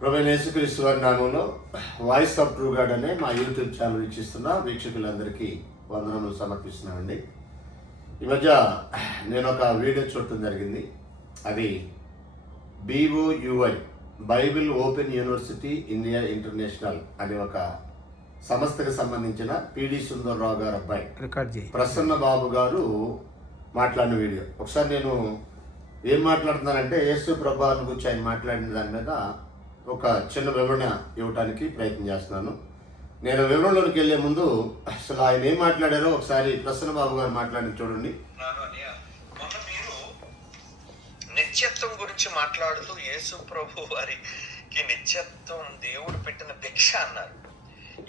ప్రభు యేసుక్రీస్తు వారి నామంలో వాయిస్ ఆఫ్ ట్రూ గాడ్ అనే మా యూట్యూబ్ ఛానల్ వీక్షిస్తున్న వీక్షకులందరికీ వందనములు సమర్పిస్తున్నానండి. ఈ మధ్య నేను ఒక వీడియో చూడటం జరిగింది. అది BOUI Bible open university India international అనే ఒక సంస్థకు సంబంధించిన పిడి సుందర్రావు గారు అబ్బాయి ప్రసన్న బాబు గారు మాట్లాడిన వీడియో. ఒకసారి నేను ఏం మాట్లాడుతున్నానంటే యేసు ప్రభావం గురించి ఆయన మాట్లాడిన దాని మీద ఒక చిన్న వివరణ ఇవ్వడానికి ప్రయత్నం చేస్తున్నాను. నేను వివరణలోకి వెళ్ళే ముందు అసలు ఆయన ఏం మాట్లాడారో ఒకసారి ప్రసన్న బాబు గారు మాట్లాడి చూడండి. నాను మీరు నిత్యత్వం గురించి మాట్లాడుతూ యేసు ప్రభు వారికి నిత్యత్వం దేవుడు పెట్టిన భిక్ష అన్నారు.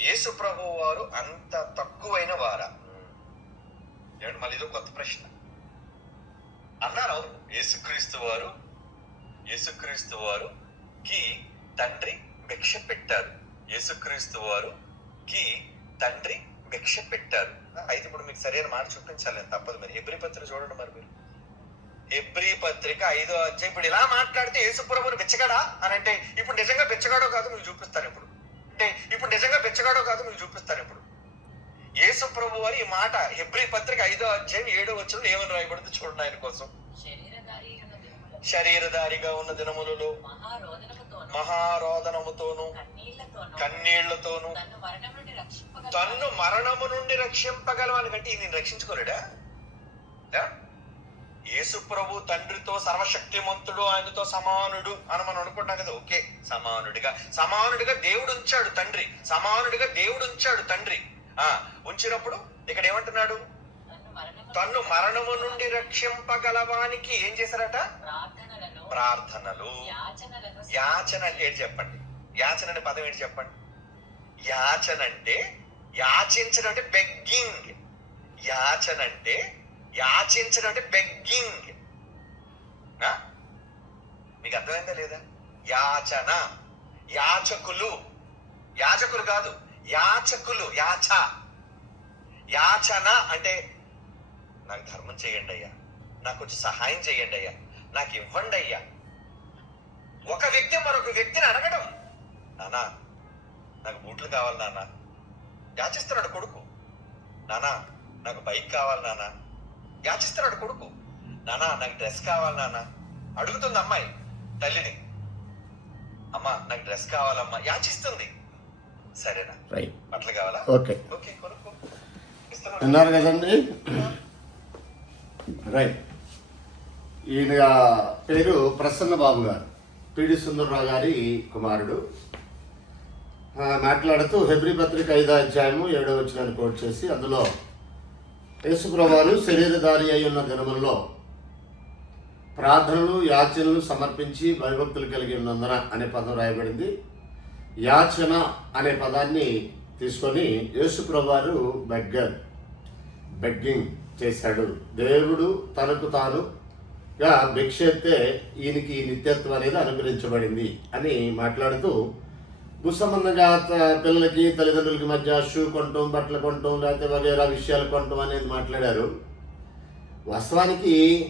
యేసు ప్రభు వారు అంత తక్కువైన వారా? మళ్ళీ ఇదో కొత్త ప్రశ్న. అన్నారు యేసుక్రీస్తు వారు యేసుక్రీస్తు వారు కి తండ్రి భిక్ష పెట్టారు యేసుక్రీస్తు వారు కి తండ్రి భిక్ష పెట్టారు అయితే ఇప్పుడు మీకు సరైన మాట చూపించాలి నేను తప్పదు మరి. ఎబ్రి పత్రిక చూడండి మరి మీరు. ఎబ్రి పత్రిక ఐదో అధ్యాయం. ఇప్పుడు ఇలా మాట్లాడితే యేసుప్రభుని బిచ్చగాడా అని అంటే ఇప్పుడు నిజంగా బిచ్చగాడో కాదు మీకు చూపిస్తాను ఇప్పుడు. అంటే ఇప్పుడు నిజంగా బిచ్చగాడో కాదు మీకు చూపిస్తాను ఇప్పుడు. యేసు ప్రభు వారి ఈ మాట హెబ్రి పత్రిక ఐదో అధ్యాయం ఏడో వచ్చిన ఏమని రాయబడింది? చూడండి ఆయన కోసం. శరీరధారిగా ఉన్న దినములలో మహారోదనముతోను కన్నీళ్ళతోను తన్ను మరణము నుండి రక్షింపగలవాని కంటే ఈయన రక్షించుకోలేడా? యేసు ప్రభు తండ్రితో సర్వశక్తిమంతుడు ఆయనతో సమానుడు అని మనం అనుకుంటాం కదా ఓకే సమానుడిగా. సమానుడిగా దేవుడు ఉంచాడు తండ్రి. సమానుడిగా దేవుడు ఉంచాడు తండ్రి. ఆ ఉంచినప్పుడు ఇక్కడ ఏమంటున్నాడు? తన్ను మరణము నుండి రక్షింపగలవానికి ఏం చేశారట? ప్రార్థనలు. యాచన అంటే ఏంటి చెప్పండి? యాచన అనే పదం ఏంటి చెప్పండి? యాచన అంటే యాచించడం అంటే బెగ్గింగ్ యాచన అంటే యాచించడం అంటే బెగ్గింగ్ మీకు అర్థమైందా లేదా? యాచన. యాచకులు. యాచకులు కాదు. యాచకులు. యాచ. యాచన అంటే నాకు ధర్మం చేయండి అయ్యా. నాకు కొంచెం సహాయం చేయండి అయ్యా. నాకు ఇవ్వండి అయ్యా ఒక వ్యక్తి మరొక వ్యక్తిని అడగడం. నానా నాకు బూట్లు కావాలి నాన్న యాచిస్తున్నాడు కొడుకు. నానా నాకు బైక్ కావాలి నాన్న యాచిస్తున్నాడు కొడుకు. నానా నాకు డ్రెస్ కావాలి నాన్న అడుగుతుంది అమ్మాయి తల్లిని. అమ్మా నాకు డ్రెస్ కావాలమ్మా. యాచిస్తుంది. సరేనా? రైట్. బట్టలు కావాలా? ఓకే. ఓకే కొనుక్కో విన్నారు కదండి? రైట్. ఈయన పేరు ప్రసన్న బాబు గారు పిడి సుందరరావు గారి కుమారుడు. మాట్లాడుతూ హెబ్రి పత్రిక ఐదో అధ్యాయము ఏడో వచ్చినాన్ని కోట్ చేసి అందులో యేసుప్రభువారు శరీరధారి అయి ఉన్న దినములలో ప్రార్థనలు యాచనలు సమర్పించి భయభక్తులు కలిగి ఉన్నందున అనే పదం రాయబడింది. యాచన అనే పదాన్ని తీసుకొని యేసుప్రభువారు బెగ్గర్ బెగ్గింగ్ చేశాడు. దేవుడు తనకు తాను భిక్ష ఎత్తే ఈయనకి నిత్యత్వం అనేది అనుగ్రహించబడింది అని మాట్లాడుతూ భూసంబంధంగా త- పిల్లలకి తల్లిదండ్రులకి మధ్య షూ కొనటం బట్టలు కొనటం లేకపోతే వగేరా విషయాలు కొనటం అనేది మాట్లాడారు. వాస్తవానికి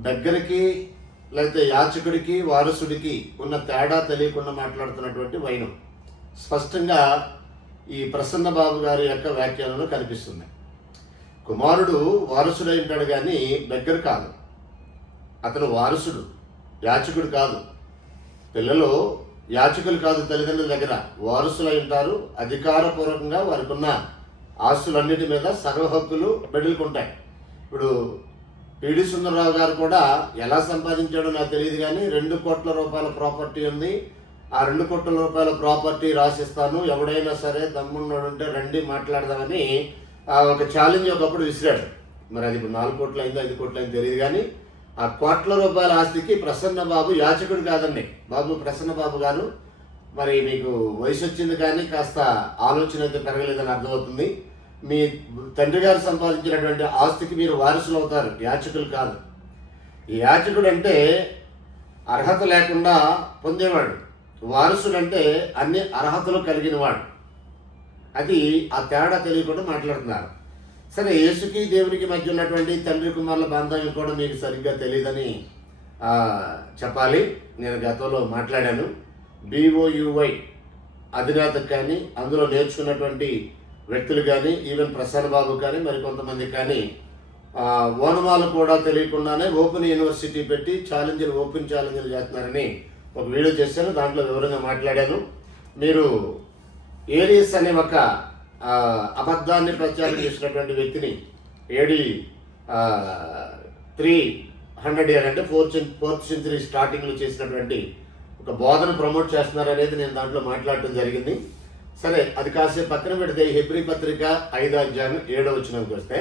దగ్గరికి లేకపోతే యాచకుడికి వారసుడికి ఉన్న తేడా తెలియకుండా మాట్లాడుతున్నటువంటి వైనం. స్పష్టంగా ఈ ప్రసన్న బాబు గారి యొక్క వ్యాఖ్యానంలో కనిపిస్తుంది. కుమారుడు వారసుడై ఉంటాడు కానీ దగ్గర కాదు. అతను వారసుడు యాచకుడు కాదు. పిల్లలు యాచకులు కాదు తల్లిదండ్రుల దగ్గర. వారసులై ఉంటారు అధికారపూర్వకంగా వారికి ఉన్న ఆస్తులన్నిటి మీద సర్వ హక్కులు బెడులుకుంటాయి ఇప్పుడు పిడి సుందరరావు గారు కూడా ఎలా సంపాదించాడో నాకు తెలియదు కానీ రెండు కోట్ల రూపాయల ప్రాపర్టీ ఉంది. ఆ రెండు కోట్ల రూపాయల ప్రాపర్టీ రాసిస్తాను. ఎవడైనా సరే దమ్మున్నాడు ఉంటే రండి మాట్లాడదామని ఆ ఒక ఛాలెంజ్ ఒకప్పుడు విసిరాడు. మరి అది ఇప్పుడు నాలుగు కోట్లు అయిందో ఐదు కోట్లు అయిందో తెలియదు కానీ ఆ కోట్ల రూపాయల ఆస్తికి ప్రసన్న బాబు యాచకుడు కాదండి. బాబు ప్రసన్న బాబు గారు. మరి మీకు వయసు వచ్చింది కానీ కాస్త ఆలోచన అయితే పెరగలేదని అర్థమవుతుంది. మీ తండ్రి గారు సంపాదించినటువంటి ఆస్తికి మీరు వారసులు అవుతారు. యాచకులు కాదు. యాచకుడు అంటే అర్హత లేకుండా పొందేవాడు. వారసుడు అంటే అన్ని అర్హతలు కలిగిన వాడు అది ఆ తేడా తెలియకుండా మాట్లాడుతున్నారు. సరే యేసుకి దేవునికి మధ్య ఉన్నటువంటి తండ్రి కుమారుల బాంధవ్యం కూడా మీకు సరిగ్గా తెలియదని చెప్పాలి. నేను గతంలో మాట్లాడాను. బీఓయువై అధినేత కానీ అందులో నేర్చుకున్నటువంటి వ్యక్తులు కానీ ఈవెన్ ప్రసాద్ బాబు కానీ మరి కొంతమంది కానీ ఓనమాలు కూడా తెలియకుండానే ఓపెన్ యూనివర్సిటీ పెట్టి ఛాలెంజ్లు ఓపెన్ ఛాలెంజ్లు చేస్తున్నారని ఒక వీడియో చేశాను. దాంట్లో వివరంగా మాట్లాడాను. మీరు ఏరియస్ అనే ఒక అబద్ధాన్ని ప్రచారం చేసినటువంటి వ్యక్తిని ఏడి త్రీ హండ్రెడ్ ఇయర్ అంటే ఫోర్త్ ఫోర్త్ సెంచరీ స్టార్టింగ్లో చేసినటువంటి ఒక బోధన ప్రమోట్ చేస్తున్నారనేది నేను దాంట్లో మాట్లాడటం జరిగింది. సరే అది కాసేపు పక్కన పెడితే హెబ్రి పత్రిక ఐదో అధ్యాయం ఏడో వచ్చినకి వస్తే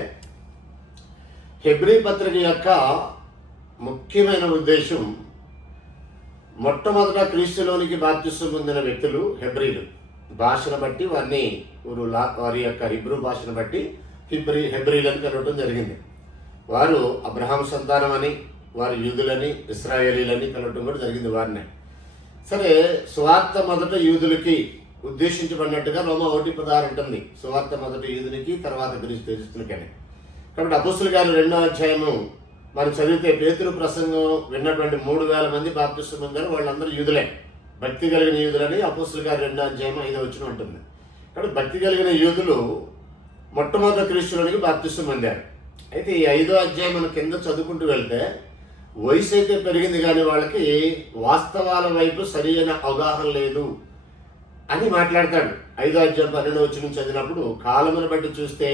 హెబ్రి పత్రిక యొక్క ముఖ్యమైన ఉద్దేశం మొట్టమొదట క్రీస్తులోనికి బాప్తిస్వం పొందిన వ్యక్తులు హెబ్రీలు. భాషను బట్టి వారిని వారు లా- వారి యొక్క హిబ్రూ భాషను బట్టి హిబ్రీ హెబ్రీలను కలవటం జరిగింది. వారు అబ్రహాం సంతానం అని వారు యూదులని ఇస్రాయేలీలని కలవటం కూడా జరిగింది వారిని. సరే సువార్త మొదట యూదులకి ఉద్దేశించబడినట్టుగా రోమ ఒకటి పదహారు ఉంటుంది సువార్త మొదట యూదునికి తర్వాత గురించి తెలుస్తులకని కాబట్టి అపుస్తుల గారు రెండో అధ్యాయము మనం చదివితే పేతురు ప్రసంగం విన్నటువంటి మూడు వేల మంది బాప్తిస్వం పొందారు వాళ్ళందరూ యూదులే. భక్తి కలిగిన యూదులని అపుస్తుల గారు రెండో అధ్యాయం ఐదో వచ్చిన ఉంటుంది కాబట్టి భక్తి కలిగిన యూదులు మొట్టమొదటి క్రీస్తులకి బాప్తిస్తూ పొందారు. అయితే ఈ ఐదో అధ్యాయం మనం కింద చదువుకుంటూ వెళ్తే వయసు అయితే పెరిగింది కానీ వాళ్ళకి వాస్తవాల వైపు సరైన అవగాహన లేదు అని మాట్లాడతాడు. ఐదో అధ్యాయం పన్నెండు వచ్చి నుంచి చదివినప్పుడు కాలమును బట్టి చూస్తే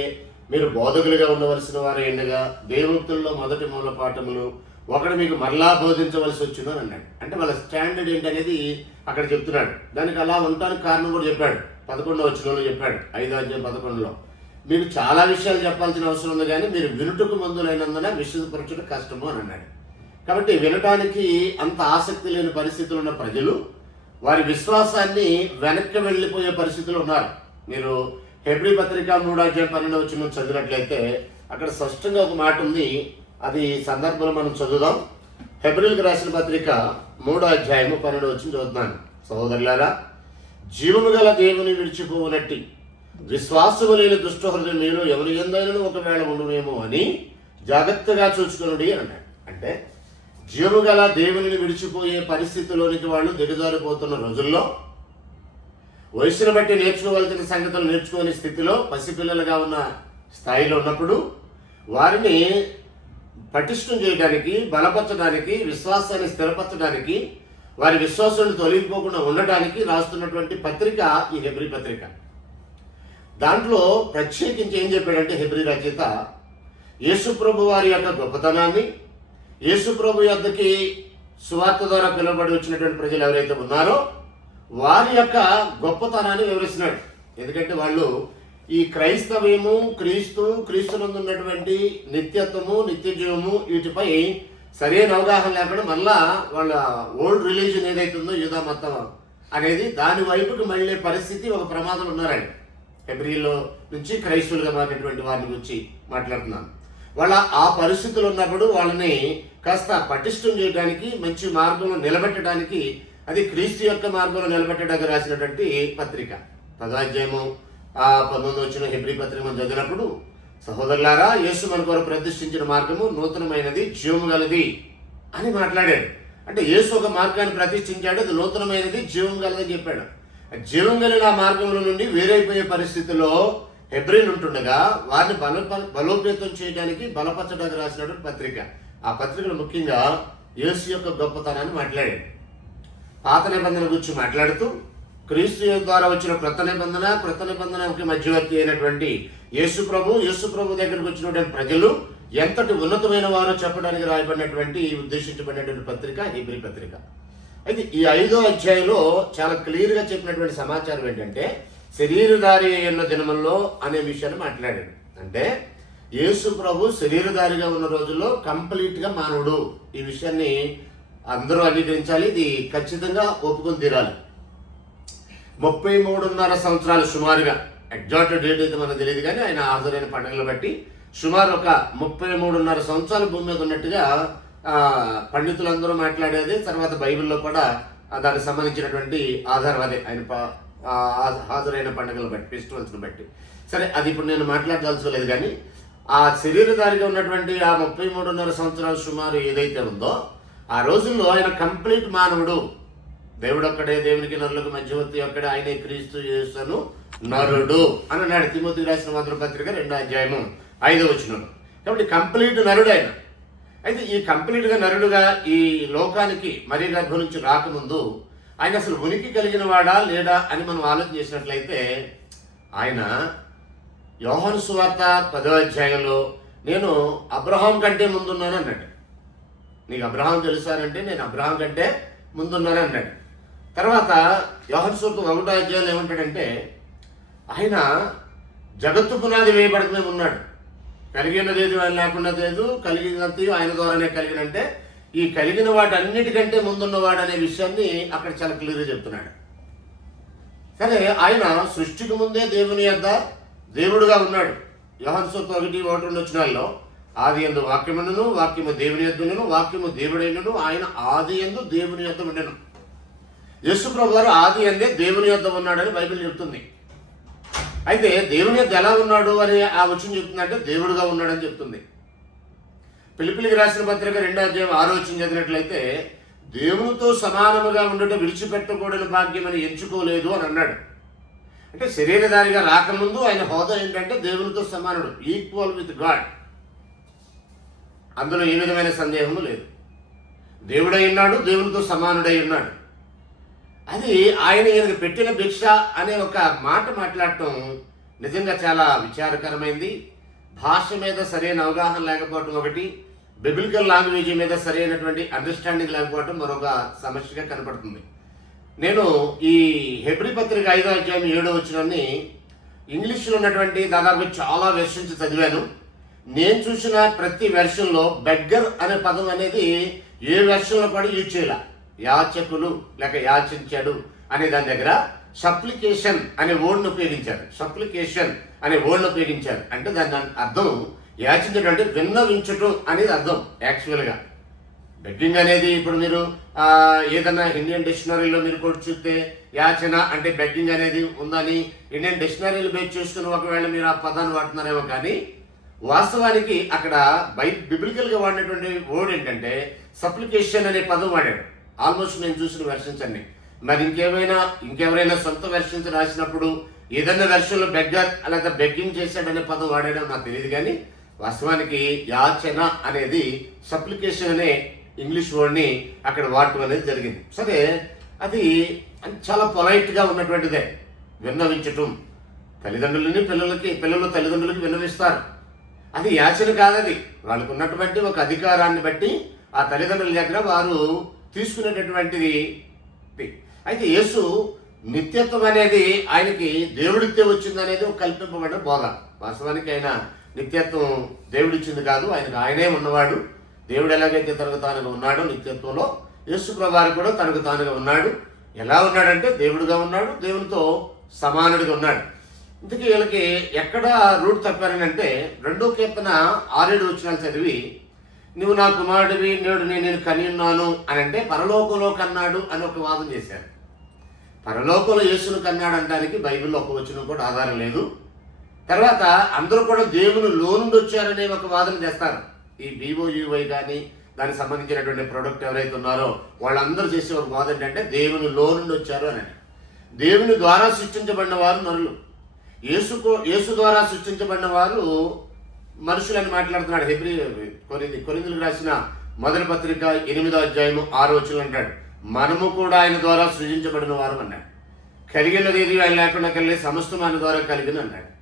మీరు బోధకులుగా ఉండవలసిన వారు ఎండగా దేవోక్తుల్లో మొదటి మూల పాఠములు ఒకడు మీకు మరలా బోధించవలసి వచ్చిందని అన్నాడు. అంటే వాళ్ళ స్టాండర్డ్ ఏంటనేది అక్కడ చెప్తున్నాడు. దానికి అలా ఉండటానికి కారణం కూడా చెప్పాడు. పదకొండో వచ్చిన చెప్పాడు. ఐదో అధ్యాయం పదకొండులో. మీకు చాలా విషయాలు చెప్పాల్సిన అవసరం ఉంది కానీ మీరు వినుటకు మందులైనందున విశ్వపరచడం కష్టము అని అన్నాడు. కాబట్టి వినటానికి అంత ఆసక్తి లేని పరిస్థితులు ఉన్న ప్రజలు వారి విశ్వాసాన్ని వెనక్కి వెళ్ళిపోయే పరిస్థితులు ఉన్నారు. మీరు హెబ్రి పత్రిక మూడో అధ్యాయం పన్నెండు వచ్చిన చదివినట్లయితే అక్కడ స్పష్టంగా ఒక మాట ఉంది. అది సందర్భంలో మనం చదువుదాం. హెబ్రిల్కి రాసిన పత్రిక మూడో అధ్యాయము పన్నెండు వచ్చి చదువుతున్నాను. సహోదరులారా జీవము గల దేవుని విడిచిపోవునట్టి విశ్వాసము లేని దుష్టహృదయం మీరు ఎవరి ఎందైనా ఒకవేళ ఉండునేమో అని జాగ్రత్తగా చూసుకునుడి అన్నాడు. అంటే జీవము గల దేవునిని విడిచిపోయే పరిస్థితిలోనికి వాళ్ళు దిగజారిపోతున్న రోజుల్లో వయసును బట్టి నేర్చుకోవాల్సిన సంగతులు నేర్చుకోని స్థితిలో పసిపిల్లలుగా ఉన్న స్థాయిలో ఉన్నప్పుడు వారిని పటిష్టం చేయడానికి బలపరచడానికి విశ్వాసాన్ని స్థిరపరచడానికి వారి విశ్వాసాన్ని తొలగిపోకుండా ఉండటానికి రాస్తున్నటువంటి పత్రిక ఈ హెబ్రి పత్రిక. దాంట్లో ప్రత్యేకించి ఏం చెప్పాడంటే హెబ్రి రచయిత యేసుప్రభు వారి యొక్క గొప్పతనాన్ని యేసుప్రభు యొద్దకి సువార్త ద్వారా పిలువబడి వచ్చినటువంటి ప్రజలు ఎవరైతే ఉన్నారో వారి యొక్క గొప్పతనాన్ని వివరిస్తున్నాడు. ఎందుకంటే వాళ్ళు ఈ క్రైస్తవ్యము క్రీస్తు క్రీస్తునందు ఉన్నటువంటి నిత్యత్వము నిత్యజీవము వీటిపై సరైన అవగాహన లేకుండా మళ్ళా వాళ్ళ ఓల్డ్ రిలీజన్ ఏదైతుందో ఉందో యూదా మతం అనేది దాని వైపుకి మళ్ళీ పరిస్థితి ఒక ప్రమాదం ఉన్నారండి. ఫిబ్రిలో నుంచి క్రైస్తవులుగా మారినటువంటి వారిని గురించి మాట్లాడుతున్నాను. వాళ్ళ ఆ పరిస్థితులు ఉన్నప్పుడు వాళ్ళని కాస్త పటిష్టం చేయడానికి మంచి మార్గంలో నిలబెట్టడానికి అది క్రీస్తు యొక్క మార్గంలో నిలబెట్టడానికి రాసినటువంటి పత్రిక. పదాధ్యాయము ఆ పంతొమ్మిది వచ్చిన హెబ్రి పత్రిక మనం చదివినప్పుడు సహోదరులారా యేసు మన కొరకు ప్రతిష్ఠించిన మార్గము నూతనమైనది జీవము గలది అని మాట్లాడాడు. అంటే యేసు ఒక మార్గాన్ని ప్రతిష్ఠించాడు అది నూతనమైనది జీవం గలదని చెప్పాడు. జీవం కలిగిన ఆ మార్గంలో నుండి వేరైపోయే పరిస్థితిలో హెబ్రిన్ ఉంటుండగా వారిని బల బలోపేతం చేయడానికి బలపరచడానికి రాసినటువంటి పత్రిక. ఆ పత్రికలో ముఖ్యంగా యేసు యొక్క గొప్పతనాన్ని మాట్లాడాడు. పాత నిబంధన గురించి మాట్లాడుతూ క్రీస్తు ద్వారా వచ్చిన క్రొత్త నిబంధన క్రొత్త నిబంధనకి మధ్యవర్తి అయినటువంటి యేసు ప్రభు యేసు ప్రభు దగ్గరకు వచ్చినటువంటి ప్రజలు ఎంతటి ఉన్నతమైన వారో చెప్పడానికి రాయబడినటువంటి ఉద్దేశించబడినటువంటి పత్రిక హిబ్రి పత్రిక. అయితే ఈ ఐదో అధ్యాయంలో చాలా క్లియర్గా చెప్పినటువంటి సమాచారం ఏంటంటే శరీరధారి అయిన దినముల్లో అనే విషయాన్ని మాట్లాడాడు. అంటే యేసు ప్రభు శరీరధారిగా ఉన్న రోజుల్లో కంప్లీట్గా మానవుడు. ఈ విషయాన్ని అందరూ అంగీకరించాలి. ఇది ఖచ్చితంగా ఒప్పుకొని తీరాలి. ముప్పై మూడున్నర సంవత్సరాలు సుమారుగా. ఎగ్జాక్ట్ డేట్ అయితే మనకు తెలియదు కానీ ఆయన హాజరైన పండుగలు బట్టి సుమారు ఒక ముప్పై మూడున్నర సంవత్సరాలు భూమి మీద ఉన్నట్టుగా పండితులందరూ మాట్లాడేది. తర్వాత బైబిల్లో కూడా దానికి సంబంధించినటువంటి ఆధారం అదే. ఆయన హాజరైన పండుగలు బట్టి ఫెస్టివల్స్ని బట్టి. సరే అది ఇప్పుడు నేను మాట్లాడదలుచుకోలేదు కానీ ఆ శరీరధారిగా ఉన్నటువంటి ఆ ముప్పై మూడున్నర సంవత్సరాలు సుమారు ఏదైతే ఉందో ఆ రోజుల్లో ఆయన కంప్లీట్ మానవుడు. దేవుడొక్కడే దేవునికి నరులకు మధ్యవర్తి ఒక్కడే ఆయనే క్రీస్తు చేస్తాను నరుడు అని అన్నాడు. తిమోతి రాసిన మొదటి పత్రిక రెండో అధ్యాయము ఐదో వచ్చినాడు కాబట్టి కంప్లీట్ నరుడు ఆయన. అయితే ఈ కంప్లీట్గా నరుడుగా ఈ లోకానికి మరీ గర్భం నుంచి రాకముందు ఆయన అసలు ఉనికి కలిగిన వాడా లేడా అని మనం ఆలోచన చేసినట్లయితే ఆయన యోహన్ సువార్త పదో అధ్యాయంలో నేను అబ్రహాం కంటే ముందున్నాను అన్నాడు నీకు అబ్రహాం తెలుసానంటే నేను అబ్రహాం కంటే ముందున్నాను అన్నాడు తర్వాత యోహాను సువార్త ఒకటో అధ్యాయంలో ఏమంటాడంటే ఆయన జగత్తు పునాది వేయబడకమే ఉన్నాడు. కలిగినది ఏది ఆయన లేకుండా లేదు కలిగినది ఆయన ద్వారానే కలిగినంటే ఈ కలిగిన వాటన్నిటికంటే ముందున్నవాడు అనే విషయాన్ని అక్కడ చాలా క్లియర్గా చెప్తున్నాడు. సరే ఆయన సృష్టికి ముందే దేవుని యొక్క దేవుడుగా ఉన్నాడు. యోహాను ఒకటి ఒకటి రెండు వచ్చినాల్లో ఆది ఎందు వాక్యమును వాక్యము దేవుని యొద్దను వాక్యము దేవుడైనను ఆయన ఆది ఎందు దేవుని యొద్ద ఉండను యేసు ప్రభు వారు ఆది అందే దేవుని యొద్ద ఉన్నాడని బైబిల్ చెప్తుంది. అయితే దేవుని యొద్ద ఎలా ఉన్నాడు అని ఆ వచ్చిన చెప్తుందంటే దేవుడుగా ఉన్నాడని చెప్తుంది. పిలిపిలికి రాసిన పత్రిక రెండో అధ్యాయం ఆలోచన చదివినట్లయితే దేవునితో సమానముగా ఉండట విడిచిపెట్టకూడని భాగ్యమని ఎంచుకోలేదు అని అన్నాడు. అంటే శరీరధారిగా రాకముందు ఆయన హోదా ఏంటంటే దేవునితో సమానుడు ఈక్వల్ విత్ గాడ్ అందులో ఏ విధమైన సందేహము లేదు. దేవుడై ఉన్నాడు దేవునితో సమానుడై ఉన్నాడు. అది ఆయన ఈయనకు పెట్టిన భిక్ష అనే ఒక మాట మాట్లాడటం నిజంగా చాలా విచారకరమైంది. భాష మీద సరైన అవగాహన లేకపోవటం ఒకటి బిబిలికల్ లాంగ్వేజ్ మీద సరైనటువంటి అండర్స్టాండింగ్ లేకపోవటం మరొక సమస్యగా కనపడుతుంది. నేను ఈ హెబ్రి పత్రిక ఐదో అధ్యాయం ఏడో వచ్చినాన్ని ఇంగ్లీష్లో ఉన్నటువంటి దాదాపు చాలా వెర్షన్స్ చదివాను. నేను చూసిన ప్రతి వెర్షన్లో బెగ్గర్ అనే పదం అనేది ఏ వెర్షన్లో కూడా యూజ్ చేయాల. యాచకులు లేక యాచించాడు అనే దాని దగ్గర సప్లికేషన్ అనే వర్డ్ను ఉపయోగించారు. సప్లికేషన్ అనే వర్డ్ను ఉపయోగించారు. అంటే దాని దాని అర్థం యాచించడం అంటే విన్నవించటం అనేది అర్థం యాక్చువల్గా బెగ్గింగ్ అనేది ఇప్పుడు మీరు ఏదైనా ఇండియన్ డిక్షనరీలో మీరు కూడా చూస్తే యాచన అంటే బెగ్గింగ్ అనేది ఉందని ఇండియన్ డిక్షనరీలు బేస్ చేసుకుని ఒకవేళ మీరు ఆ పదాన్ని వాడుతున్నారేమో కానీ వాస్తవానికి అక్కడ బై బిబిలికల్గా వాడినటువంటి వర్డ్ ఏంటంటే సప్లికేషన్ అనే పదం వాడాడు. ఆల్మోస్ట్ నేను చూసిన వెర్షన్స్ అన్ని. మరి ఇంకేమైనా ఇంకెవరైనా సొంత వెర్షన్స్ రాసినప్పుడు ఏదైనా వెర్షన్లో బెగ్గర్ లేదా బెగ్గింగ్ చేశాడనే పదం వాడాడో నాకు తెలియదు కానీ వాస్తవానికి యాచన అనేది సప్లికేషన్ అనే ఇంగ్లీష్ వర్డ్ని అక్కడ వాడటం అనేది జరిగింది. సరే అది చాలా పొలైట్గా ఉన్నటువంటిదే. విన్నవించటం. తల్లిదండ్రులని పిల్లలకి పిల్లలు తల్లిదండ్రులకి విన్నవిస్తారు. అది యాచన కాదది. వాళ్ళకు ఉన్నటువంటి ఒక అధికారాన్ని బట్టి ఆ తల్లిదండ్రుల దగ్గర వారు తీసుకునేటటువంటిది అయితే యేసు నిత్యత్వం అనేది ఆయనకి దేవుడితే వచ్చిందనేది ఒక కల్పింపబడిన బోధ. వాస్తవానికి ఆయన నిత్యత్వం దేవుడిచ్చింది కాదు ఆయనకు ఆయనే ఉన్నవాడు. దేవుడు ఎలాగైతే తనకు తానుగా ఉన్నాడో నిత్యత్వంలో యేసు ప్రభారి కూడా తనకు తానుగా ఉన్నాడు. ఎలా ఉన్నాడంటే దేవుడుగా ఉన్నాడు దేవునితో సమానుడిగా ఉన్నాడు. ఇంతకీ వీళ్ళకి ఎక్కడ రూట్ తప్పారని అంటే రెండో కీర్తన ఆరేడు వచ్చినాలు చదివి నువ్వు నా కుమారుడివి నేడు నేను నేను కని ఉన్నాను అని అంటే పరలోకంలో కన్నాడు అని ఒక వాదం చేశారు పరలోకంలో యేసును కన్నాడు అనడానికి బైబిల్లో ఒక వచనం కూడా ఆధారం లేదు. తర్వాత అందరూ కూడా దేవుని లోనుండి వచ్చారనే ఒక వాదన చేస్తారు. ఈ బీఓయూవై కానీ దానికి సంబంధించినటువంటి ప్రొడక్ట్ ఎవరైతే ఉన్నారో వాళ్ళందరూ చేసే ఒక వాదన ఏంటంటే దేవుని లోనుండి వచ్చారు అని దేవుని ద్వారా సృష్టించబడిన వారు నరులు. యేసుకు యేసు ద్వారా సృష్టించబడిన వారు మనుషులని మాట్లాడుతున్నాడు. హెబ్రి కొరింది కొరిందులకు రాసిన మొదటి పత్రిక ఎనిమిదో అధ్యాయము ఆరు వచ్చిన అంటాడు. మనము కూడా ఆయన ద్వారా సృజించబడిన వారు అన్నాడు. కలిగినది ఏది? ఆయన లేకుండా కలిగే సమస్తం ఆయన ద్వారా కలిగిన అన్నాడు.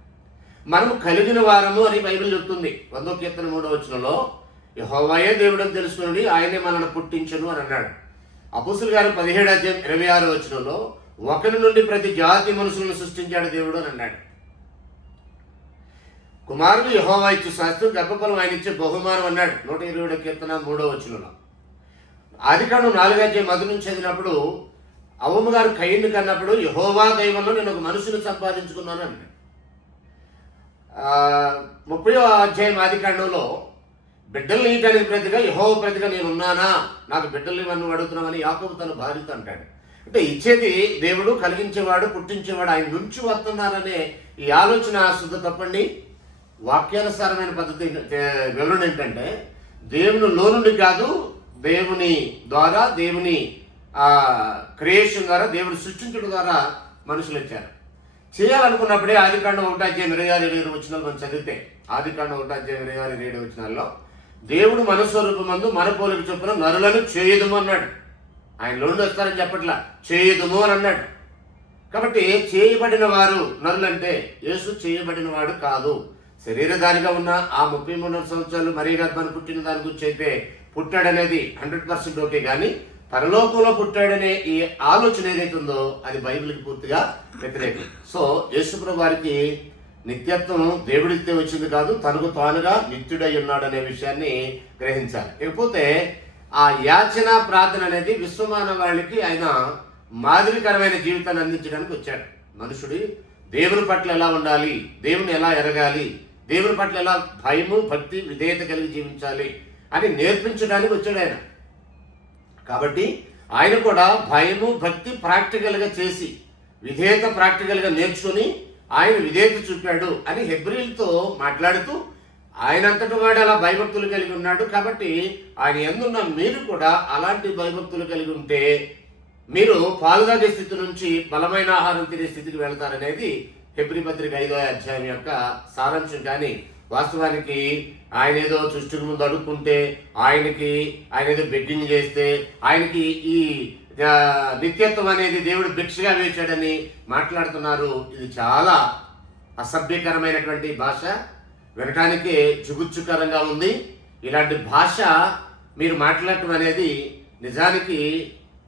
మనము కలిగిన వారము అని బైబిల్ చెప్తుంది. వందో కీర్తన మూడో వచనంలో యెహోవాయే దేవుడని తెలుసుకుని ఆయనే మనల్ని పుట్టించను అని అన్నాడు. అపుసులు గారు పదిహేడు అధ్యాయం ఇరవై ఆరు వచనంలో ఒకరి నుండి ప్రతి జాతి మనుషులను సృష్టించాడు దేవుడు అని అన్నాడు. కుమారుడు యహోవా ఇచ్చు శాస్త్రం గర్భఫలం ఆయన ఇచ్చే బహుమానం అన్నాడు. నూట ఇరవై ఏడు కీర్తన మూడో వచ్చిన ఆదికాండం నాలుగు మధు నుంచి చదివినప్పుడు అవమ్మ గారు కయ్యిండు కన్నప్పుడు యహోవా దైవంలో నేను ఒక మనుషుని సంపాదించుకున్నాను అన్నాడు. ముప్పై అధ్యాయం ఆదికాండంలో బిడ్డలు ఇవ్వడానికి ప్రతిగా యహోవ ప్రతిగా నేను ఉన్నానా నాకు బిడ్డలు ఇవన్నీ అడుగుతున్నామని యాకోబు తన భార్యతో అంటాడు. అంటే ఇచ్చేది దేవుడు కలిగించేవాడు పుట్టించేవాడు ఆయన నుంచి వస్తున్నారనే ఈ ఆలోచన శుద్ధ తప్పండి. వాక్యానుసారమైన పద్ధతి వివరణ ఏంటంటే దేవుని లో నుండి కాదు దేవుని ద్వారా దేవుని క్రియేషన్ ద్వారా దేవుని సృష్టించడం ద్వారా మనుషులు వచ్చారు. చేయాలనుకున్నప్పుడే ఆదికాండం ఒకటి అధ్యాయం ఇరవై ఆరు ఇరవై వచ్చినాలు మనం చదివితే ఆదికాండం ఒకటి అధ్యాయం ఇరవై ఆరు ఇరవై వచ్చినాల్లో దేవుడు మనస్వరూపమందు మన పోలిక చొప్పున నరులను చేయదుము అన్నాడు. ఆయన లోన్లు వస్తారని చెప్పట్లా చేయదుము అని అన్నాడు. కాబట్టి చేయబడిన వారు నరులంటే యేసు చేయబడిన వాడు కాదు. శరీరధారిగా ఉన్న ఆ ముప్పై మూడు సంవత్సరాలు మరీ గర్భాన్ని పుట్టిన దాని గురించి అయితే పుట్టాడనేది హండ్రెడ్ పర్సెంట్ ఓకే కానీ పరలోకంలో పుట్టాడనే ఈ ఆలోచన ఏదైతే ఉందో అది బైబిల్కి పూర్తిగా వ్యతిరేకం. సో యేసుప్రభు వారికి నిత్యత్వం దేవుడిస్తే వచ్చింది కాదు తనకు తానుగా నిత్యుడై ఉన్నాడనే విషయాన్ని గ్రహించాలి. ఇకపోతే ఆ యాచన ప్రార్థన అనేది విశ్వమానవాళికి ఆయన మాదిరికరమైన జీవితాన్ని అందించడానికి వచ్చాడు. మనుషుడి దేవుని పట్ల ఎలా ఉండాలి దేవుని ఎలా ఎరగాలి దేవుని పట్ల ఎలా భయము భక్తి విధేయత కలిగి జీవించాలి అని నేర్పించడానికి వచ్చాడు ఆయన. కాబట్టి ఆయన కూడా భయము భక్తి ప్రాక్టికల్గా చేసి విధేయత ప్రాక్టికల్గా నేర్చుకుని ఆయన విధేయత చూపాడు అని హెబ్రిల్తో మాట్లాడుతూ ఆయనంతటి వాడు అలా భయభక్తులు కలిగి ఉన్నాడు కాబట్టి ఆయన ఎందున్న మీరు కూడా అలాంటి భయభక్తులు కలిగి ఉంటే మీరు పాలుగాగే స్థితి నుంచి బలమైన ఆహారం తినే స్థితికి వెళ్తారనేది హెబ్రి పత్రిక ఐదో అధ్యాయం యొక్క సారాంశం కానీ వాస్తవానికి ఆయన ఏదో సృష్టికి ముందు అడుక్కుంటే ఆయనకి ఆయన ఏదో బెగ్గింగ్ చేస్తే ఆయనకి ఈ నిత్యత్వం అనేది దేవుడు భిక్షగా వేశాడని మాట్లాడుతున్నారు. ఇది చాలా అసభ్యకరమైనటువంటి భాష. వినటానికే జుగుచ్చుకరంగా ఉంది. ఇలాంటి భాష మీరు మాట్లాడటం అనేది నిజానికి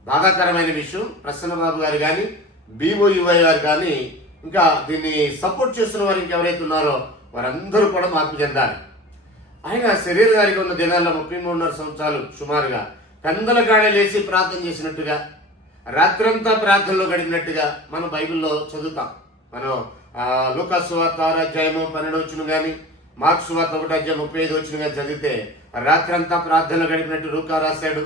బాధాకరమైన విషయం. ప్రసన్నబాబు గారు కానీ బీఓయువై గారు కానీ ఇంకా దీన్ని సపోర్ట్ చేస్తున్న వారు ఇంకెవరైతే ఉన్నారో వారందరూ కూడా మార్పు చెందాలి. ఆయన శరీరధారిగా ఉన్న దినాల్లో ముప్పై మూడున్నర సంవత్సరాలు సుమారుగా కందల కాడ లేచి ప్రార్థన చేసినట్టుగా రాత్రంతా ప్రార్థనలో గడిపినట్టుగా మనం బైబిల్లో చదువుతాం. మనం లూకాస్ వార్త ఆరు అధ్యాయము పన్నెండు వచ్చిన కానీ మార్క్స్ వార్త ఒకటి అధ్యాయం ముప్పై ఐదు వచ్చిన కానీ చదివితే రాత్రంతా ప్రార్థనలో గడిపినట్టు రూకా రాశాడు.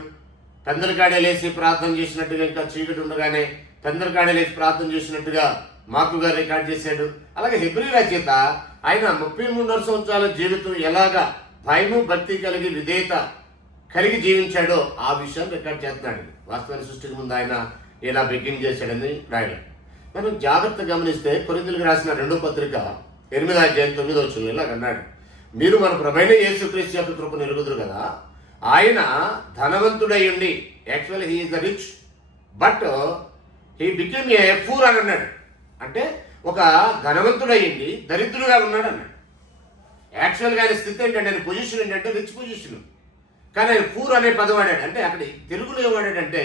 పెందలకాడే లేచి ప్రార్థన చేసినట్టుగా ఇంకా చీకటి ఉండగానే పెందలకాడే లేచి ప్రార్థన చేసినట్టుగా మాకు గారు రికార్డ్ చేశాడు. అలాగే హెబ్రి రచయిత ఆయన ముప్పై మూడున్నర సంవత్సరాల జీవితం ఎలాగా భయము భక్తి కలిగి విధేయత కలిగి జీవించాడో ఆ విషయం రికార్డ్ చేస్తున్నాడు. వాస్తవాన్ని సృష్టికి ముందు ఆయన ఇలా బెగ్గింగ్ చేశాడని రాయడం. మనం జాగ్రత్త గమనిస్తే కొరిందులకు రాసిన రెండో పత్రిక ఎనిమిది అధ్యాయం తొమ్మిదో వచ్చింది ఇలా అన్నాడు. మీరు మన ప్రభైన యేసుక్రీస్తు యొక్క కృప ఎరుగుదురు కదా. ఆయన ధనవంతుడై ఉండి actual he is the rich but he became a poor అని అన్నాడు. అంటే ఒక ధనవంతుడయ్యండి దరిద్రుడుగా ఉన్నాడు అన్నాడు యాక్చువల్గా ఆయన స్థితి ఏంటంటే ఆయన పొజిషన్ ఏంటంటే రిచ్ పొజిషన్ కానీ ఆయన పూర్ అనే పదం వాడాడు. అంటే అక్కడ తెలుగులో ఏమాడాడంటే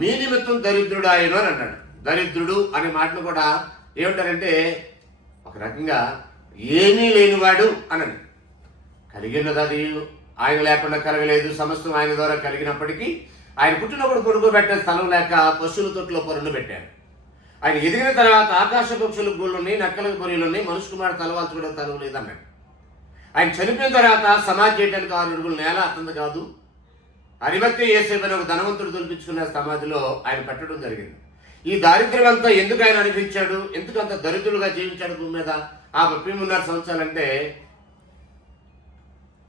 మీ నిమిత్తం దరిద్రుడు ఆయన అని అన్నాడు. దరిద్రుడు అనే మాటను కూడా ఏమంటారంటే ఒక రకంగా ఏమీ లేనివాడు అనని కలిగినది అది ఆయన లేకుండా కలగలేదు సమస్తం ఆయన ద్వారా కలిగినప్పటికీ ఆయన పుట్టినప్పుడు పడుకోబెట్టే స్థలం లేక పశువుల తొట్టులో పొరను పెట్టాడు ఆయన ఎదిగిన తర్వాత ఆకాశ పక్షులకు గూళ్ళున్నాయి నక్కలకు పొరియలున్నాయి మనుషు కుమారుడు తలవాల్చుకోవడం కూడా తలవు లేదన్నాడు ఆయన చనిపోయిన తర్వాత సమాధి చేయడానికి ఆరు అడుగులు నేల అతంది కాదు. అరిభక్తి చేసేపని ఒక ధనవంతుడు తొలిపించుకున్న సమాధిలో ఆయన పెట్టడం జరిగింది. ఈ దారిద్ర్యం అంతా ఎందుకు ఆయన అనిపించాడు ఎందుకు అంత దరిద్రులుగా జీవించాడు భూమి మీద? ఆ ముప్పై సంవత్సరాలంటే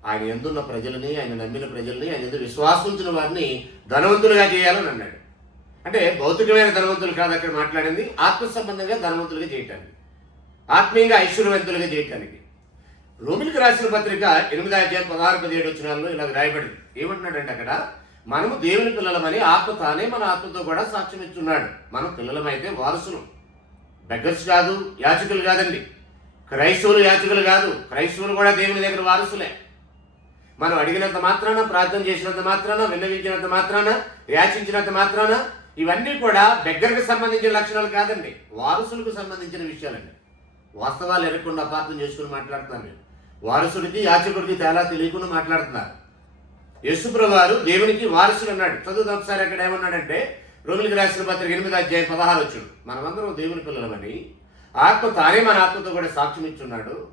ఆయన ఎందున్న ప్రజలని ఆయన నమ్మిన ప్రజల్ని ఆయన ఎందుకు విశ్వాసించిన వారిని ధనవంతులుగా చేయాలని అన్నాడు. అంటే భౌతికమైన ధనవంతులు కాదు అక్కడ మాట్లాడింది. ఆత్మ సంబంధంగా ధనవంతులుగా చేయటానికి ఆత్మీయంగా ఐశ్వర్యవంతులుగా చేయటానికి రోమిలకు రాసిన పత్రిక ఎనిమిది అధ్యాయం పదహారు పదిహేడు వచ్చినాల్లో ఇలా రాయబడింది. ఏమంటున్నాడంటే అక్కడ మనము దేవుని పిల్లలమని ఆత్మ తానే మన ఆత్మతో కూడా సాక్ష్యం ఇచ్చున్నాడు. మనం పిల్లలమైతే వారసులు. బెగ్గర్స్ కాదు యాచకులు కాదండి. క్రైస్తవులు యాచకులు కాదు. క్రైస్తవులు కూడా దేవుని దగ్గర వారసులే. మనం అడిగినంత మాత్రాన ప్రార్థన చేసినంత మాత్రాన విన్నవించినంత మాత్రాన యాచించినంత మాత్రాన ఇవన్నీ కూడా బెగ్గర్కి సంబంధించిన లక్షణాలు కాదండి. వారసులకు సంబంధించిన విషయాలండి. వాస్తవాలు ఎరగకుండా అపార్థం చేసుకుని మాట్లాడుతున్నాను నేను వారసుడికి యాచకుడికి తేడా తెలియకుండా మాట్లాడుతున్నారు. యశుప్రవారు దేవునికి వారసుడు అన్నాడు. చదువుదాం ఒకసారి అక్కడ ఏమన్నాడంటే రోమిలికి రాసిన పత్రిక ఎనిమిది అధ్యాయం పదహారు వచ్చుడు మనమందరం దేవుని పిల్లలమని ఆత్మ తానే మన ఆత్మతో కూడా సాక్ష్యం ఇచ్చున్నాడు.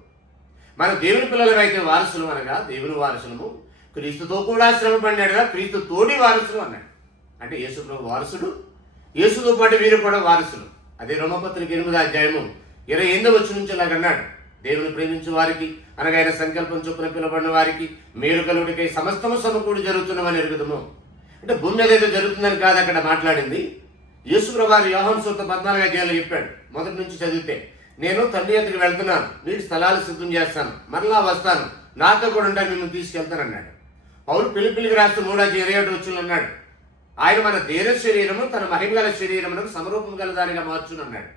మన దేవుని పిల్లలమైతే వారసులు అనగా దేవుని వారసులము క్రీస్తుతో కూడా శ్రమ పడినాడుగా క్రీస్తు తోడి వారసులు అన్నాడు అంటే యేసుప్రభు వారసుడు యేసుతో పాటు వీరు కూడా వారసులు. అదే రోమపత్రిక ఎనిమిది అధ్యాయము ఇరవై ఎనిమిది వచ్చి నుంచి అన్నాడు. దేవుని ప్రేమించు వారికి అనగా ఆయన సంకల్పం చొప్పున పిలబడిన వారికి మేలు కలుగుడికై సమస్తము సమకూడి జరుగుతున్నామని ఎరుగుదము. అంటే భూమి మీద ఏదో జరుగుతుందని కాదు అక్కడ మాట్లాడింది. యేసుప్రభారు యోహన్ సూత పద్నాలుగు అధ్యాయులు చెప్పాడు. మొదటి నుంచి చదివితే నేను తండ్రి ఎత్తుకు వెళ్తున్నాను మీరు స్థలాలు సిద్ధం చేస్తాను మరలా వస్తాను నాతో కూడా ఉంటాను మిమ్మల్ని తీసుకెళ్తాను అన్నాడు. పౌరు పిలిపిలికి రాస్తూ మూడాది ఇరవై ఒకటి వచ్చులు అన్నాడు. ఆయన మన ధీర శరీరము తన మహిమగల శరీరమునకు సమరూపం గల దానిగా మార్చును అన్నాడు.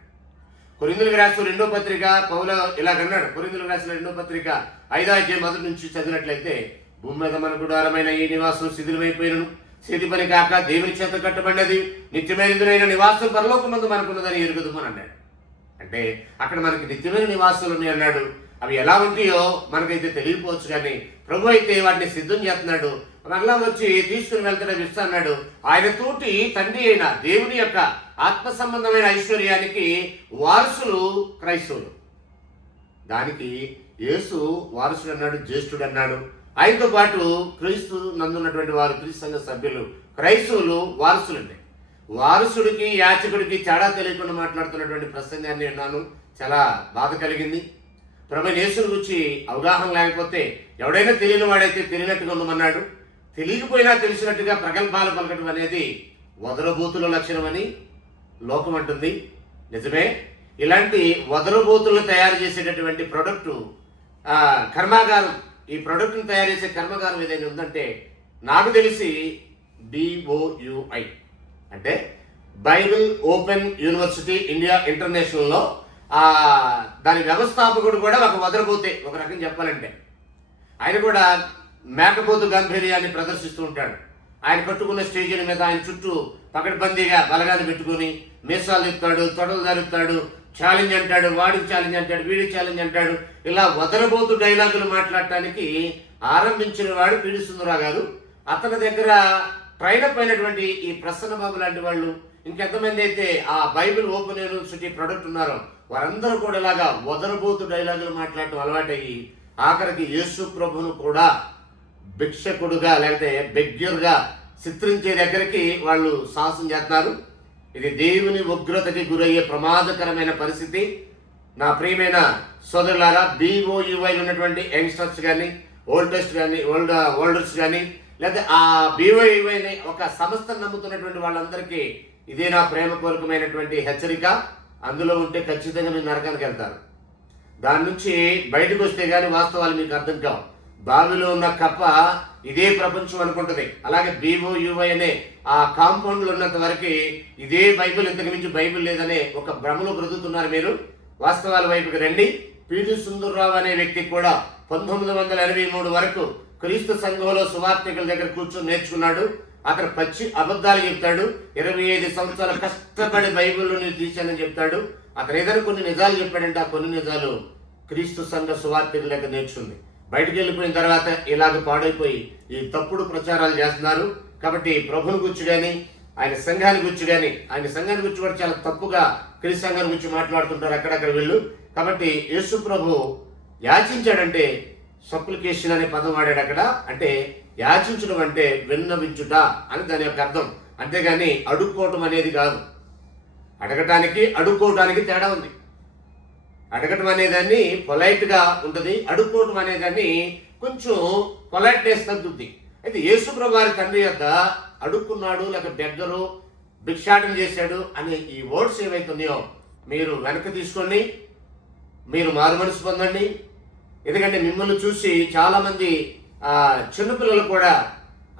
కొరిందులకు రాసిన రెండో పత్రిక పౌల ఇలాగన్నాడు కొరిందులకు రాసిన రెండో పత్రిక ఐదో అధ్యాయం మొదటి నుంచి చదివినట్లయితే భూమి మీద మన గుడారమైన ఈ నివాసం శిథిలమైపోయినను. చేతి పని కాక దేవుని చేత కట్టబడినది నిత్యమైనదునైన నివాసం పరలోకమందు మనకున్నదని ఎరుగుదు అని అన్నాడు. అంటే అక్కడ మనకి నిత్యమైన నివాసాలు ఉన్నాయి అన్నాడు. అవి ఎలా ఉంటాయో మనకైతే తెలియకపోవచ్చు కానీ ప్రభు అయితే వాటిని సిద్ధం చేస్తున్నాడు. మరలా వచ్చి తీసుకుని వెళ్తాడని ఇస్తాడు అన్నాడు. ఆయన తోటి తండ్రి అయిన దేవుని యొక్క ఆత్మ సంబంధమైన ఐశ్వర్యానికి వారసులు క్రైస్తవులు. దానికి యేసు వారసుడు అన్నాడు జ్యేష్ఠుడు అన్నాడు. ఆయనతో పాటు క్రీస్తు నందున్నటువంటి వారు క్రీస్తు సంఘ సభ్యులు క్రైస్తవులు వారసులండి. వారసుడికి యాచకుడికి తేడా తెలియకుండా మాట్లాడుతున్నటువంటి ప్రసంగాన్ని విన్నాను. చాలా బాధ కలిగింది. ప్రభు యేసుని గురించి అవగాహన లేకపోతే ఎవడైనా తెలియని వాడైతే తెలియనట్టుగా ఉండమన్నాడు. తెలియకపోయినా తెలిసినట్టుగా ప్రగల్భాలు పలకటం అనేది వదలబూతుల లక్షణమని లోకం అంటుంది. నిజమే? ఇలాంటి వదలబోతులను తయారు చేసేటటువంటి ప్రొడక్టు కర్మాగారం ఈ ప్రొడక్ట్ని తయారు చేసే కర్మాగారం ఏదైనా ఉందంటే నాకు తెలిసి డిఓయుఐ అంటే బైబిల్ ఓపెన్ యూనివర్సిటీ ఇండియా ఇంటర్నేషనల్లో దాని వ్యవస్థాపకుడు కూడా ఒక వదలబోతే ఒక రకం చెప్పాలంటే. ఆయన కూడా మేకపోతు గాంభీర్యాన్ని ప్రదర్శిస్తూ ఉంటాడు. ఆయన కట్టుకున్న స్టేజీల మీద ఆయన చుట్టూ పకడ్బందీగా బలగాలు పెట్టుకొని మీసాలు తిప్పుతాడు తొడలు జరుపుతాడు ఛాలెంజ్ అంటాడు వాడికి ఛాలెంజ్ అంటాడు వీడికి ఛాలెంజ్ అంటాడు. ఇలా వదలబోతు డైలాగులు మాట్లాడటానికి ఆరంభించిన వాడు పీడి సుందరరావు గారు. అతని దగ్గర ట్రైనప్ అయినటువంటి ఈ ప్రసన్న బాబు లాంటి వాళ్ళు ఇంకెంతమంది అయితే ఆ బైబిల్ ఓపెన్ యూనివర్సిటీ ప్రొడక్ట్ ఉన్నారో వారందరూ కూడా ఇలాగా వదలబోతు డైలాగులు మాట్లాడటం అలవాటయ్యి ఆఖరికి యేసు ప్రభును కూడా భిక్షకుడుగా లేకపోతే బెగ్యుర్గా చిత్రించే దగ్గరికి వాళ్ళు సాహసం చేస్తున్నారు ఇది దేవుని ఉగ్రతకి గురయ్యే ప్రమాదకరమైన పరిస్థితి. నా ప్రియమైన సోదరులారా బీఓయువై ఉన్నటువంటి యంగ్స్టర్స్ కానీ ఓల్డెస్ట్ కానీ ఓల్డ్ ఓల్డర్స్ కానీ లేదా ఆ బీఓయువైని ఒక సంస్థను నమ్ముతున్నటువంటి వాళ్ళందరికీ ఇదే నా ప్రేమపూర్వకమైనటువంటి హెచ్చరిక. అందులో ఉంటే ఖచ్చితంగా మీరు నరకానికి వెళ్తారు. దాని నుంచి బయటకు వస్తే కానీ వాస్తవాలు మీకు అర్థం కావు. బావిలో ఉన్న కప్ప ఇదే ప్రపంచం అనుకుంటది. అలాగే బీఓయువై అనే ఆ కాంపౌండ్లో ఉన్నంత వరకు ఇదే బైబిల్ ఇంతకు మించి బైబిల్ లేదనే ఒక భ్రమలో బ్రతుకుతున్నారు మీరు. వాస్తవాల వైపుకి రండి. పీడి సుందర్రావు అనే వ్యక్తి కూడా పంతొమ్మిది వందల ఎనభై మూడు వరకు క్రీస్తు సంఘంలో సువార్థికుల దగ్గర కూర్చొని నేర్చుకున్నాడు. అతను పచ్చి అబద్ధాలు చెప్తాడు. ఇరవై ఐదు సంవత్సరాలు కష్టపడి బైబిల్లో నేను తీశానని చెప్తాడు. అతను ఏదైనా కొన్ని నిజాలు చెప్పాడంటే ఆ కొన్ని నిజాలు క్రీస్తు సంఘ సువార్థికుల దగ్గర నేర్చుకుంది. బయటికి వెళ్ళిపోయిన తర్వాత ఇలాగ పాడైపోయి ఈ తప్పుడు ప్రచారాలు చేస్తున్నారు. కాబట్టి ప్రభుని గుర్చి కానీ ఆయన సంఘాన్ని గుర్చి కానీ ఆయన సంఘాన్ని గుర్చి కూడా చాలా తప్పుగా క్రీస్తు సంఘాన్ని గురించి మాట్లాడుతుంటారు అక్కడక్కడ వీళ్ళు. కాబట్టి యేసు ప్రభు యాచించాడంటే సప్లికేషన్ అనే పదం వాడాడు అక్కడ. అంటే యాచించడం అంటే విన్నవించుట అని దాని యొక్క అర్థం. అంతేగాని అడుక్కోవటం అనేది కాదు. అడగటానికి అడుక్కోవటానికి తేడా ఉంది. అడగటం అనేదాన్ని పొలైట్గా ఉంటుంది అడుక్కోవటం అనేదాన్ని కొంచెం పొలైట్నెస్ తగ్గుద్ది. అయితే యేసుప్రభు వారి తండ్రి యొక్క అడుక్కున్నాడు లేక బెగ్గరు భిక్షాటం చేశాడు అనే ఈ వర్డ్స్ ఏవైతున్నాయో మీరు వెనక్కి తీసుకోండి మీరు మారు మనసు పొందండి. ఎందుకంటే మిమ్మల్ని చూసి చాలామంది చిన్నపిల్లలు కూడా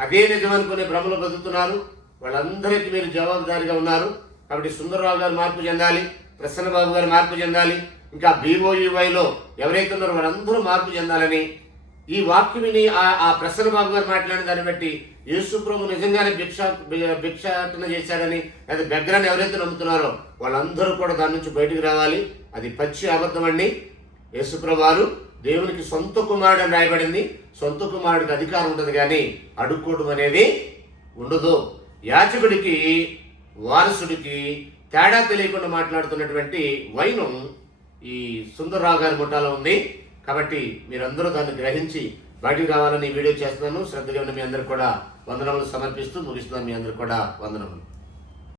అదే నిజమనుకునే భ్రమలు బతుకుతున్నారు వాళ్ళందరికీ మీరు జవాబుదారిగా ఉన్నారు. కాబట్టి సుందరరావు గారు మార్పు చెందాలి ప్రసన్నబాబు గారు మార్పు చెందాలి. ఇంకా బీఓఈవైలో ఎవరైతే ఉన్నారో వారందరూ మార్పు చెందాలని ఈ వాక్యం విని ఆ ప్రసన్న బాబు గారు మాట్లాడిన దాన్ని బట్టి యేసు ప్రభు నిజంగానే భిక్ష భిక్షాటన చేశాడని లేదా బెగ్గరని ఎవరైతే నమ్ముతున్నారో వాళ్ళందరూ కూడా దాని నుంచి బయటికి రావాలి. అది పచ్చి అబద్ధం అండి. యేసుప్రభు దేవునికి సొంత కుమారుడు అని రాయబడింది. సొంత కుమారుడికి అధికారం ఉంటుంది కానీ అడుక్కోవడం అనేది ఉండదు. యాచకుడికి వారసుడికి తేడా తెలియకుండా మాట్లాడుతున్నటువంటి వైనం ఈ సుందర్రావు గారి ముఠాలో ఉంది. కాబట్టి మీరందరూ దాన్ని గ్రహించి బయటికి రావాలని వీడియో చేస్తున్నాను. శ్రద్ధగా ఉన్న మీ అందరికి కూడా వందనములు సమర్పిస్తూ ముగిస్తున్నాను. మీ అందరికి కూడా వందనములు.